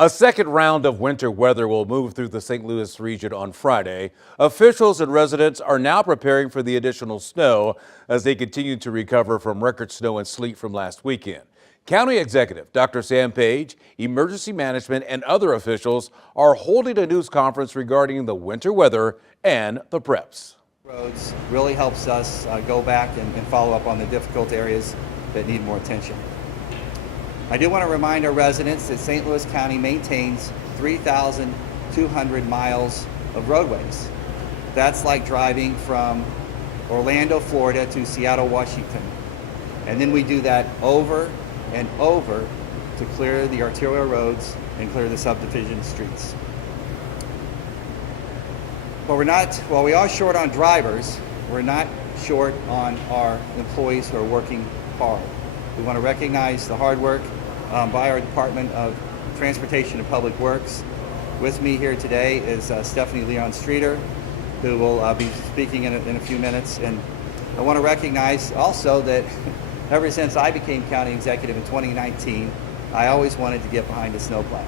A second round of winter weather will move through the St. Louis region on Friday. Officials and residents are now preparing for the additional snow as they continue to recover from record snow and sleet from last weekend. County Executive Dr. Sam Page, emergency management, and other officials are holding a news conference regarding the winter weather and the preps. Roads really helps us go back and follow up on the difficult areas that need more attention. I do want to remind our residents that St. Louis County maintains 3,200 miles of roadways. That's like driving from Orlando, Florida to Seattle, Washington. And then we do that over and over to clear the arterial roads and clear the subdivision streets. While we are short on drivers, we're not short on our employees who are working hard. We want to recognize the hard work by our Department of Transportation and Public Works. With me here today is Stephanie Leon Streeter, who will be speaking in a few minutes. And I want to recognize also that ever since I became county executive in 2019, I always wanted to get behind a snowplow.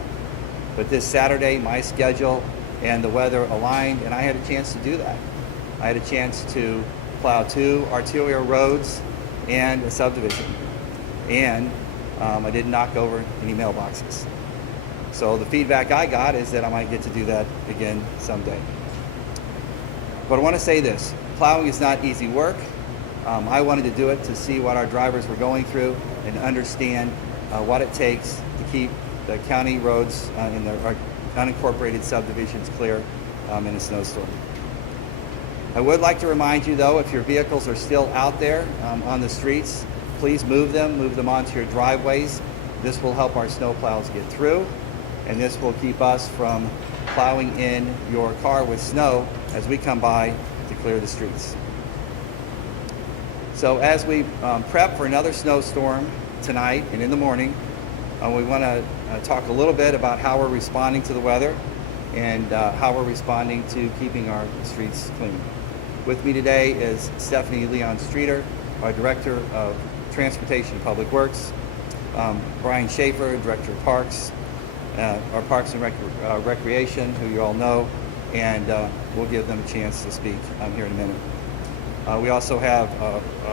But this Saturday, my schedule and the weather aligned, and I had a chance to do that. I had a chance to plow 2 arterial roads and a subdivision. And I didn't knock over any mailboxes. So the feedback I got is that I might get to do that again someday. But I want to say this, plowing is not easy work. I wanted to do it to see what our drivers were going through and understand what it takes to keep the county roads in the unincorporated subdivisions clear in a snowstorm. I would like to remind you though, if your vehicles are still out there on the streets, please move them onto your driveways. This will help our snowplows get through, and this will keep us from plowing in your car with snow as we come by to clear the streets. So as we prep for another snowstorm tonight and in the morning, we want to talk a little bit about how we're responding to the weather and how we're responding to keeping our streets clean. With me today is Stephanie Leon Streeter, our Director of Transportation and Public Works, Brian Schaefer, Director of Parks, our Parks and Recreation, who you all know, and we'll give them a chance to speak here in a minute. We also have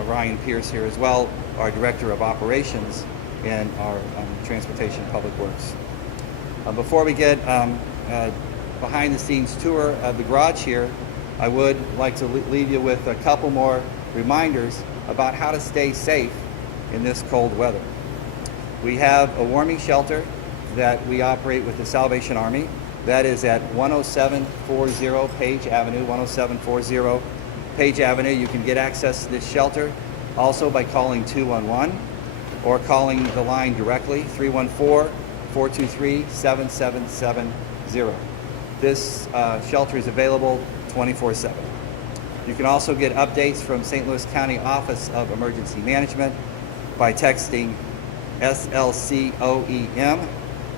Ryan Pierce here as well, our Director of Operations and our Transportation and Public Works. Before we get behind the scenes tour of the garage here, I would like to leave you with a couple more reminders about how to stay safe in this cold weather. We have a warming shelter that we operate with the Salvation Army. That is at 10740 Page Avenue, 10740 Page Avenue. You can get access to this shelter also by calling 211 or calling the line directly, 314-423-7770. This shelter is available 24/7. You can also get updates from St. Louis County Office of Emergency Management by texting SLCOEM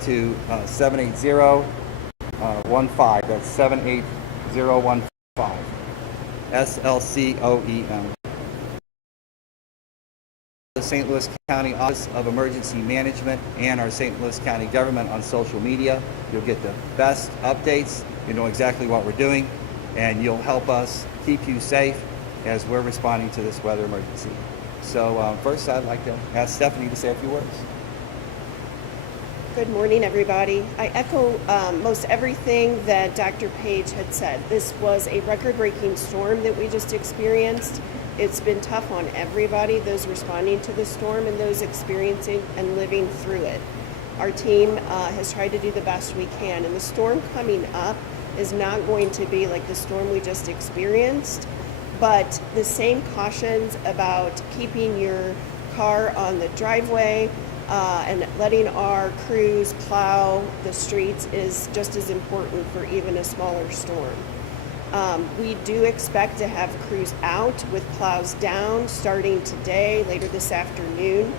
to 78015. That's 78015. SLCOEM. The St. Louis County Office of Emergency Management and our St. Louis County government on social media. You'll get the best updates. You know exactly what we're doing, and you'll help us keep you safe as we're responding to this weather emergency. So first I'd like to ask Stephanie to say a few words. Good morning, everybody. I echo most everything that Dr. Page had said. This was a record-breaking storm that we just experienced. It's been tough on everybody, those responding to the storm and those experiencing and living through it. Our team has tried to do the best we can, and the storm coming up is not going to be like the storm we just experienced, but the same cautions about keeping your car on the driveway and letting our crews plow the streets is just as important for even a smaller storm. We do expect to have crews out with plows down starting today, later this afternoon.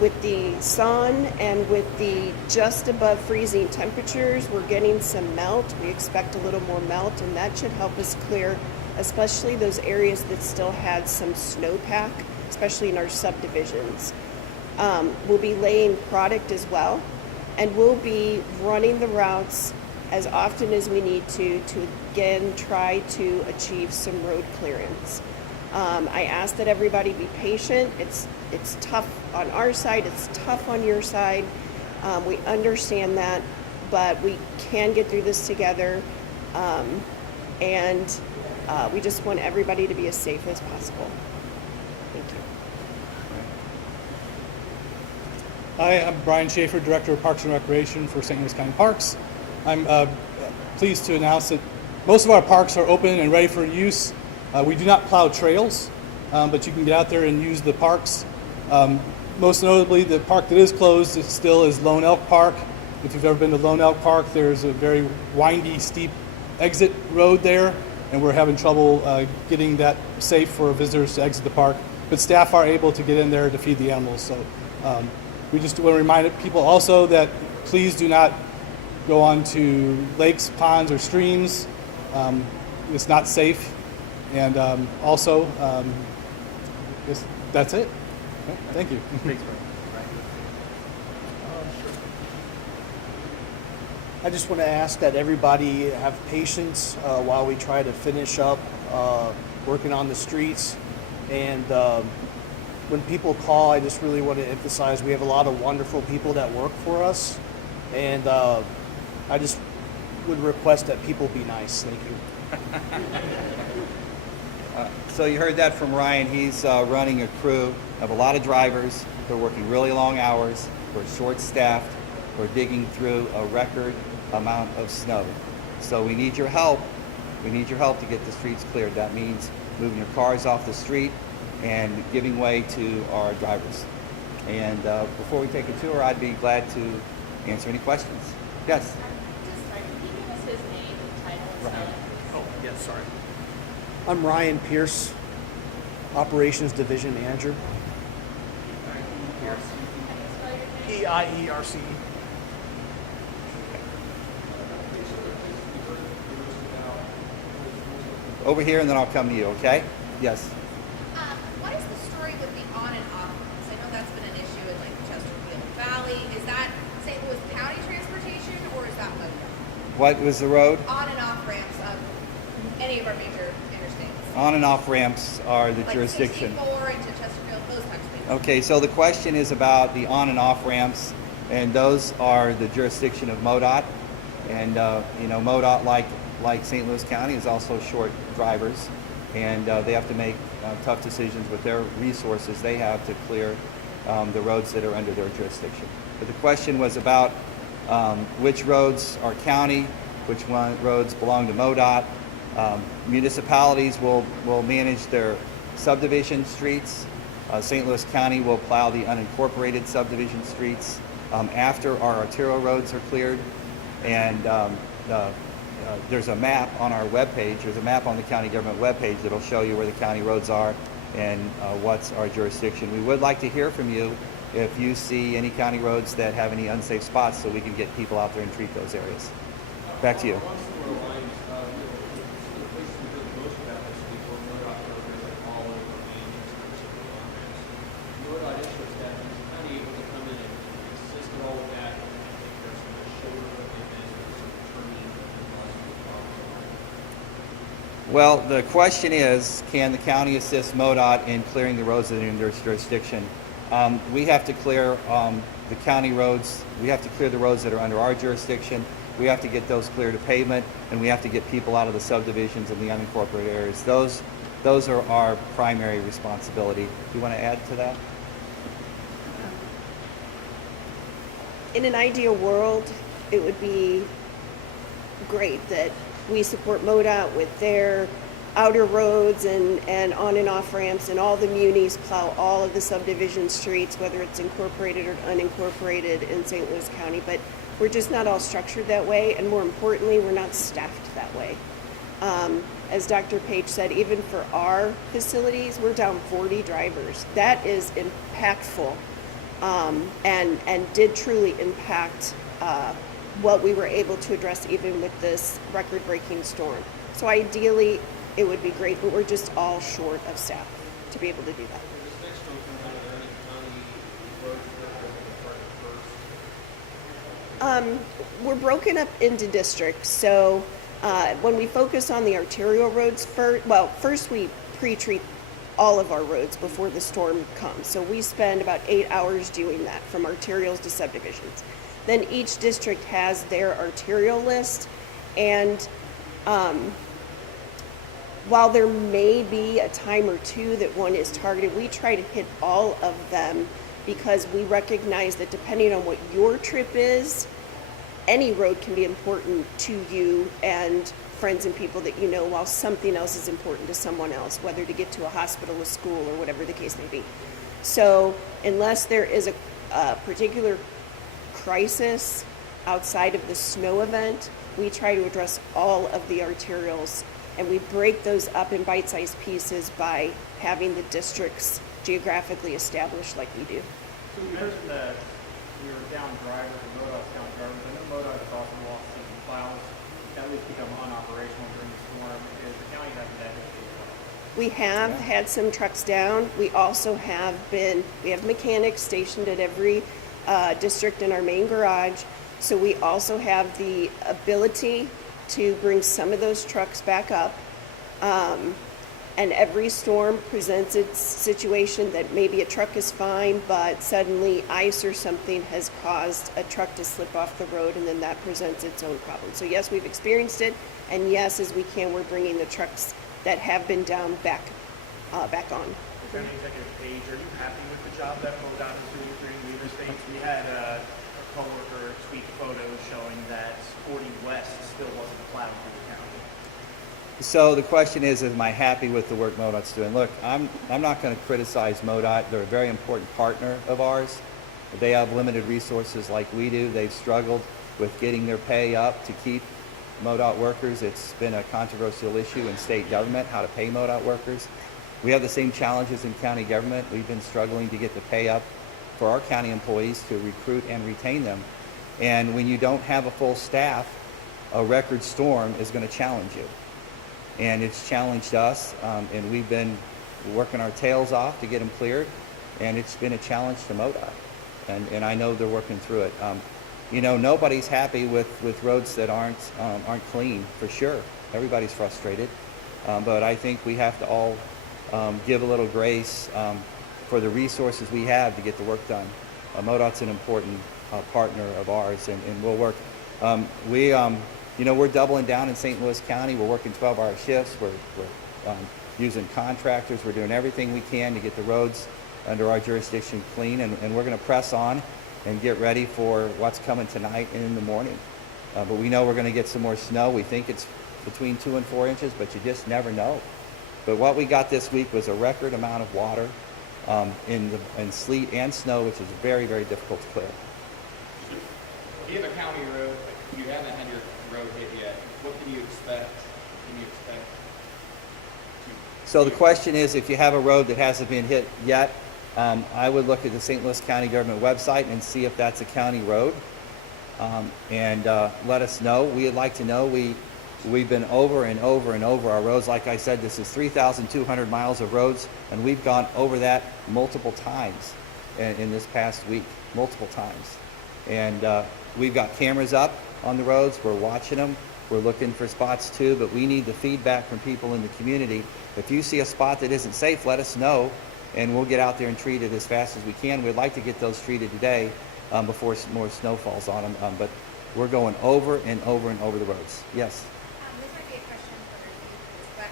With the sun and with the just above freezing temperatures, we're getting some melt. We expect a little more melt, and that should help us clear, especially those areas that still had some snowpack, especially in our subdivisions. We'll be laying product as well, And we'll be running the routes as often as we need to again try to achieve some road clearance. I ask that everybody be patient. It's tough on our side, it's tough on your side. We understand that, but we can get through this together. And we just want everybody to be as safe as possible. Thank you. Hi, I'm Brian Schaefer, Director of Parks and Recreation for St. Louis County Parks. I'm pleased to announce that most of our parks are open and ready for use. We do not plow trails, but you can get out there and use the parks. Most notably, the park that is closed still is Lone Elk Park. If you've ever been to Lone Elk Park, there's a very windy, steep exit road there, and we're having trouble getting that safe for visitors to exit the park. But staff are able to get in there to feed the animals. So we just want to remind people also that please do not go onto lakes, ponds, or streams. It's not safe. And also, that's it. Okay, thank you. Thanks, Brian. I just want to ask that everybody have patience while we try to finish up working on the streets. And when people call, I just really want to emphasize we have a lot of wonderful people that work for us. And I just would request that people be nice. Thank you. So you heard that from Ryan. He's running a crew of a lot of drivers. They're working really long hours. We're short-staffed. We're digging through a record amount of snow. So we need your help. We need your help to get the streets cleared. That means moving your cars off the street and giving way to our drivers. And before we take a tour, I'd be glad to answer any questions. Yes? Just sorry, can you give us his name and title and spelling? Oh, yes, sorry. I'm Ryan Pierce, Operations Division Manager. How do you spell your name? EIERC. Over here, and then I'll come to you, okay? Yes. What is the story with the on and off ramps? I know that's been an issue in like Chesterfield Valley. Is that St. Louis County transportation or is that MoDOT? What was the road? On and off ramps of any of our major interstates? On and off ramps are the Like jurisdiction. 64 into Chesterfield, those types of things. Okay, so the question is about the on and off ramps, and those are the jurisdiction of MoDOT. And MoDOT, like St. Louis County, is also short drivers, and they have to make tough decisions with their resources they have to clear the roads that are under their jurisdiction. But the question was about which roads are county, which roads belong to MoDOT. Municipalities will manage their subdivision streets. St. Louis County will plow the unincorporated subdivision streets after our arterial roads are cleared. And there's a map on our webpage. There's a map on the county government webpage that'll show you where the county roads are and what's our jurisdiction. We would like to hear from you if you see any county roads that have any unsafe spots so we can get people out there and treat those areas. Back to you. Well, the question is, can the county assist MoDOT in clearing the roads that are in their jurisdiction? We have to clear the county roads. We have to clear the roads that are under our jurisdiction. We have to get those cleared of pavement, and we have to get people out of the subdivisions and the unincorporated areas. Those are our primary responsibility. Do you want to add to that? In an ideal world, it would be great that we support MoDOT with their outer roads and on and off ramps, and all the munis plow all of the subdivision streets, whether it's incorporated or unincorporated in St. Louis County. But we're just not all structured that way, and more importantly, we're not staffed that way. As Dr. Page said, even for our facilities, we're down 40 drivers. That is impactful, and did truly impact what we were able to address even with this record-breaking storm. So ideally, it would be great, but we're just all short of staff to be able to do that. We're broken up into districts, so when we focus on the arterial roads, first we pre-treat all of our roads before the storm comes. So we spend about 8 hours doing that, from arterials to subdivisions. Then each district has their arterial list, and while there may be a time or two that one is targeted, we try to hit all of them because we recognize that depending on what your trip is, any road can be important to you and friends and people that you know, while something else is important to someone else, whether to get to a hospital, a school, or whatever the case may be. So unless there is a particular crisis outside of the snow event, we try to address all of the arterials, and we break those up in bite-sized pieces by having the districts geographically established like we do. So you mentioned that we were down drivers and MoDOT's down drivers. I know MoDOT has also lost some plows that at least become unoperational during the storm. Is the county having that issue? We have had some trucks down. We also we have mechanics stationed at every district in our main garage. So we also have the ability to bring some of those trucks back up. And every storm presents its situation that maybe a truck is fine, but suddenly ice or something has caused a truck to slip off the road, and then that presents its own problem. So yes, we've experienced it, and yes, as we can, we're bringing the trucks that have been down back on. County Executive Page, are you happy with the job that MoDOT is doing for your leader states? We had a coworker tweet photos showing that 40 West still wasn't plowed through the county. So the question is, am I happy with the work MoDOT's doing? Look, I'm not going to criticize MoDOT. They're a very important partner of ours. They have limited resources like we do. They've struggled with getting their pay up to keep MoDOT workers. It's been a controversial issue in state government, how to pay MoDOT workers. We have the same challenges in county government. We've been struggling to get the pay up for our county employees to recruit and retain them. And when you don't have a full staff, a record storm is going to challenge you. And it's challenged us, and we've been working our tails off to get them cleared, and it's been a challenge to MoDOT, and I know they're working through it. You know, nobody's happy with roads that aren't clean, for sure. Everybody's frustrated, but I think we have to all give a little grace for the resources we have to get the work done. MoDOT's an important partner of ours, and we'll work. You know, we're doubling down in St. Louis County. We're working 12-hour shifts. We're using contractors. We're doing everything we can to get the roads under our jurisdiction clean, and we're going to press on and get ready for what's coming tonight and in the morning. But we know we're going to get some more snow. We think it's between 2 and 4 inches, but you just never know. But what we got this week was a record amount of water in sleet and snow, which is very, very difficult to clear. If you have a county road, but you haven't had your road hit yet, what can you expect? So the question is, if you have a road that hasn't been hit yet, I would look at the St. Louis County government website and see if that's a county road, and let us know. We'd like to know. We've been over and over and over our roads. Like I said, this is 3,200 miles of roads, and we've gone over that multiple times in this past week, multiple times. And we've got cameras up on the roads. We're watching them. We're looking for spots too, but we need the feedback from people in the community. If you see a spot that isn't safe, let us know, and we'll get out there and treat it as fast as we can. We'd like to get those treated today before more snow falls on them, but we're going over and over and over the roads. Yes? This might be a question for but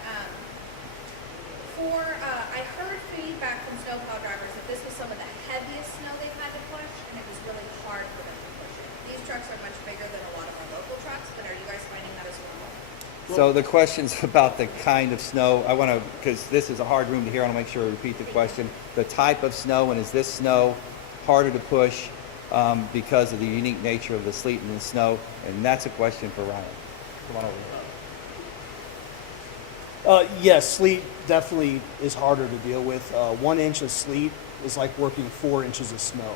I heard feedback from snowplow drivers that this was some of the heaviest snow they've had to push, and it was really hard for them to push it. These trucks are much bigger than a lot of our local trucks, but are you guys finding that as well? So the question's about the kind of snow. I want to, because this is a hard room to hear, I want to make sure I repeat the question. The type of snow, and is this snow harder to push because of the unique nature of the sleet and the snow? And that's a question for Ryan. Come on over here. Yes, sleet definitely is harder to deal with. 1 inch of sleet is like working 4 inches of snow.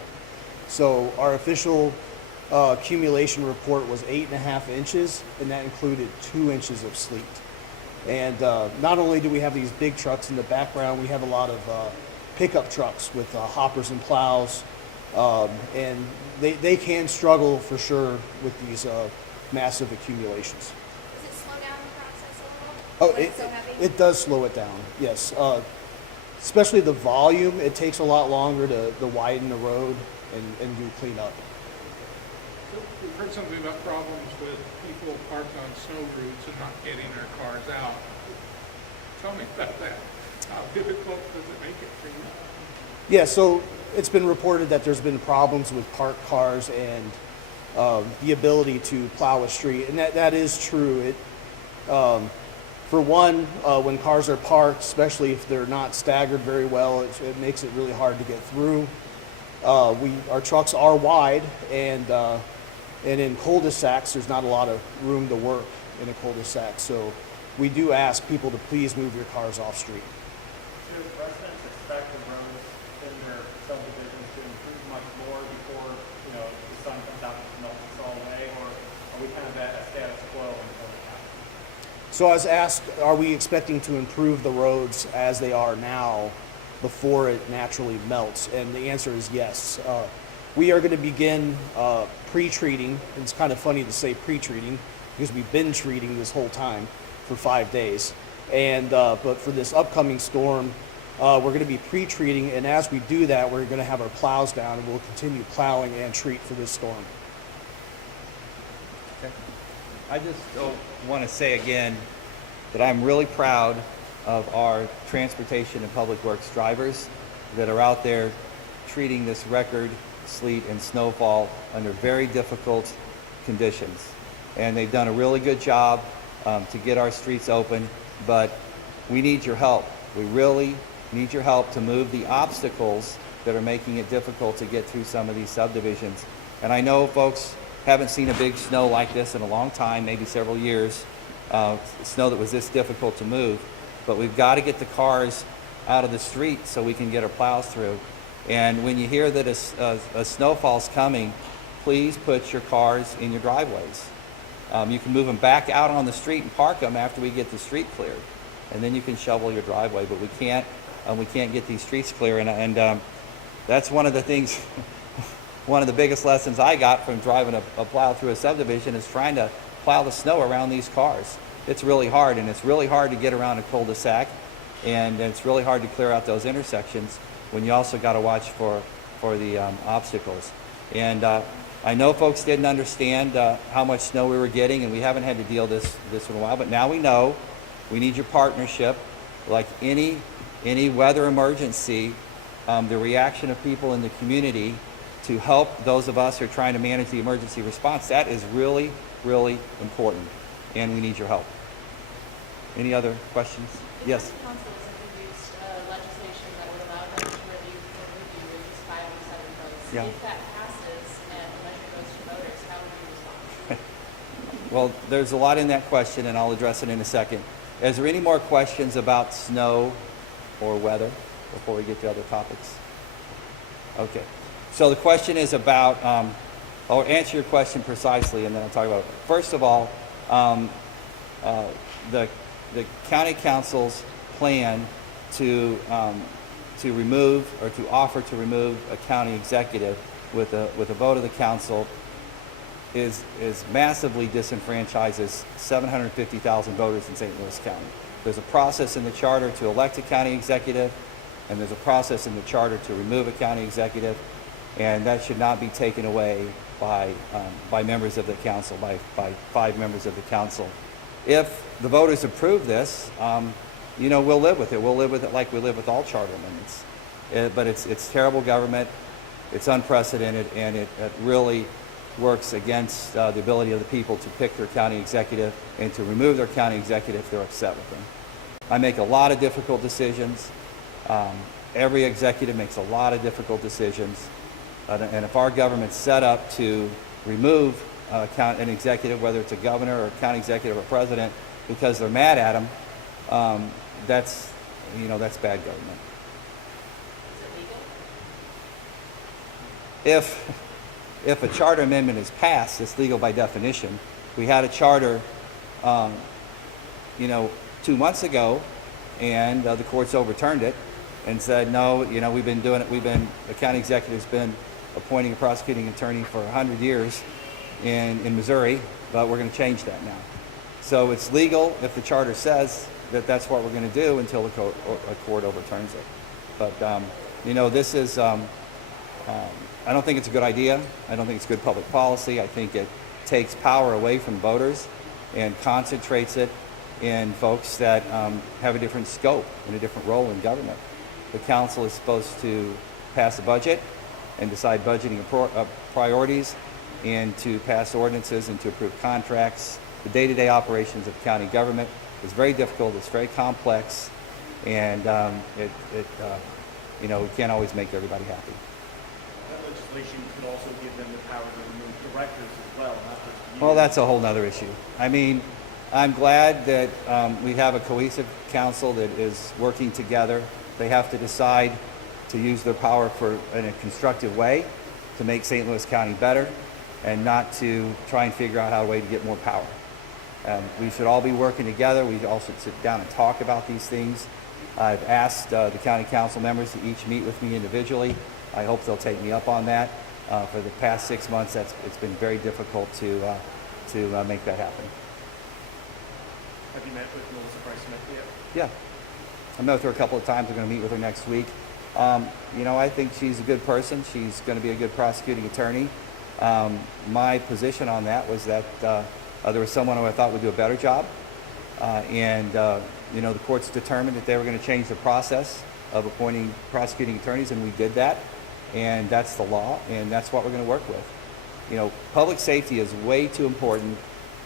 So our official accumulation report was 8.5 inches, and that included 2 inches of sleet. And not only do we have these big trucks in the background, we have a lot of pickup trucks with hoppers and plows And they can struggle for sure with these massive accumulations. Does it slow down the process a little? Oh, When it's so heavy? it does slow it down, yes. Especially the volume, it takes a lot longer to widen the road and do cleanup. We've heard something about problems with people parked on snow routes and not getting their cars out. Tell me about that. How difficult does it make it for you? Yeah, so it's been reported that there's been problems with parked cars and the ability to plow a street, and that is true. For one, when cars are parked, especially if they're not staggered very well, it makes it really hard to get through. Our trucks are wide, and in cul-de-sacs, there's not a lot of room to work in a cul-de-sac. So we do ask people to please move your cars off street. Should residents expect the roads in their subdivisions to improve much more before, the sun comes out and melts us all away, or are we kind of at a status quo until it happens? So I was asked, are we expecting to improve the roads as they are now before it naturally melts? And the answer is yes. We are going to begin pre-treating. It's kind of funny to say pre-treating because we've been treating this whole time for 5 days. And but for this upcoming storm, we're going to be pre-treating, and as we do that, we're going to have our plows down, and we'll continue plowing and treat for this storm. I just want to say again that I'm really proud of our transportation and public works drivers that are out there treating this record sleet and snowfall under very difficult conditions. And they've done a really good job to get our streets open, but we need your help. We really need your help to move the obstacles that are making it difficult to get through some of these subdivisions. And I know folks haven't seen a big snow like this in a long time, maybe several years, snow that was this difficult to move. But we've got to get the cars out of the street so we can get our plows through. And when you hear that a snowfall's coming, please put your cars in your driveways. You can move them back out on the street and park them after we get the street cleared. And then you can shovel your driveway, but we can't get these streets clear. And that's one of the things, one of the biggest lessons I got from driving a plow through a subdivision is trying to plow the snow around these cars. It's really hard, and it's really hard to get around a cul-de-sac, and it's really hard to clear out those intersections when you also got to watch for the obstacles. And I know folks didn't understand how much snow we were getting, and we haven't had to deal this in a while, but now we know. We need your partnership. Like any weather emergency, the reaction of people in the community to help those of us who are trying to manage the emergency response, that is really, really important, and we need your help. Any other questions? Yes? The council has introduced legislation that would allow them to review with just 5 of 7 votes. Yeah. If that passes and the measure goes to voters, how would you respond? Well, there's a lot in that question, and I'll address it in a second. Is there any more questions about snow or weather before we get to other topics? Okay. So the question is about, I'll answer your question precisely, and then I'll talk about it. First of all, the county council's plan to remove or to offer to remove a county executive with a vote of the council is massively disenfranchises 750,000 voters in St. Louis County. There's a process in the charter to elect a county executive, and there's a process in the charter to remove a county executive, and that should not be taken away by members of the council, by 5 members of the council. If the voters approve this, we'll live with it. We'll live with it like we live with all charter amendments. But it's terrible government, it's unprecedented, and it really works against the ability of the people to pick their county executive and to remove their county executive if they're upset with them. I make a lot of difficult decisions. Every executive makes a lot of difficult decisions. And if our government's set up to remove an executive, whether it's a governor or a county executive or president, because they're mad at him, that's bad government. Is it legal? If a charter amendment is passed, it's legal by definition. We had a charter, 2 months ago, and the courts overturned it and said, no, we've been doing it. The county executive's been appointing a prosecuting attorney for 100 years in Missouri, but we're going to change that now. So it's legal if the charter says that that's what we're going to do until a court overturns it. But, you know, this is, I don't think it's a good idea. I don't think it's good public policy. I think it takes power away from voters and concentrates it in folks that have a different scope and a different role in government. The council is supposed to pass a budget and decide budgeting priorities, and to pass ordinances and to approve contracts. The day-to-day operations of county government is very difficult. It's very complex, and you know, we can't always make everybody happy. That legislation could also give them the power to remove directors as well, not just you. Well, that's a whole nother issue. I mean, I'm glad that we have a cohesive council that is working together. They have to decide to use their power in a constructive way to make St. Louis County better, and not to try and figure out how a way to get more power. We should all be working together. We all should sit down and talk about these things. I've asked the county council members to each meet with me individually. I hope they'll take me up on that. For the past 6 months, it's been very difficult to make that happen. Have you met with Melissa Price Smith yet? Yeah, I met with her a couple of times. We're going to meet with her next week. You know, I think she's a good person. She's going to be a good prosecuting attorney. My position on that was that there was someone who I thought would do a better job. You know, the courts determined that they were going to change the process of appointing prosecuting attorneys, and we did that. And that's the law, and that's what we're going to work with. You know, public safety is way too important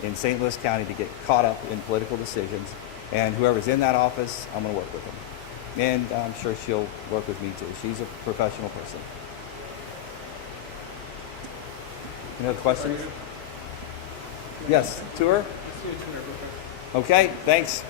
in St. Louis County to get caught up in political decisions. And whoever's in that office, I'm going to work with them. And I'm sure she'll work with me too. She's a professional person. Any other questions? Yes, tour? Okay, thanks.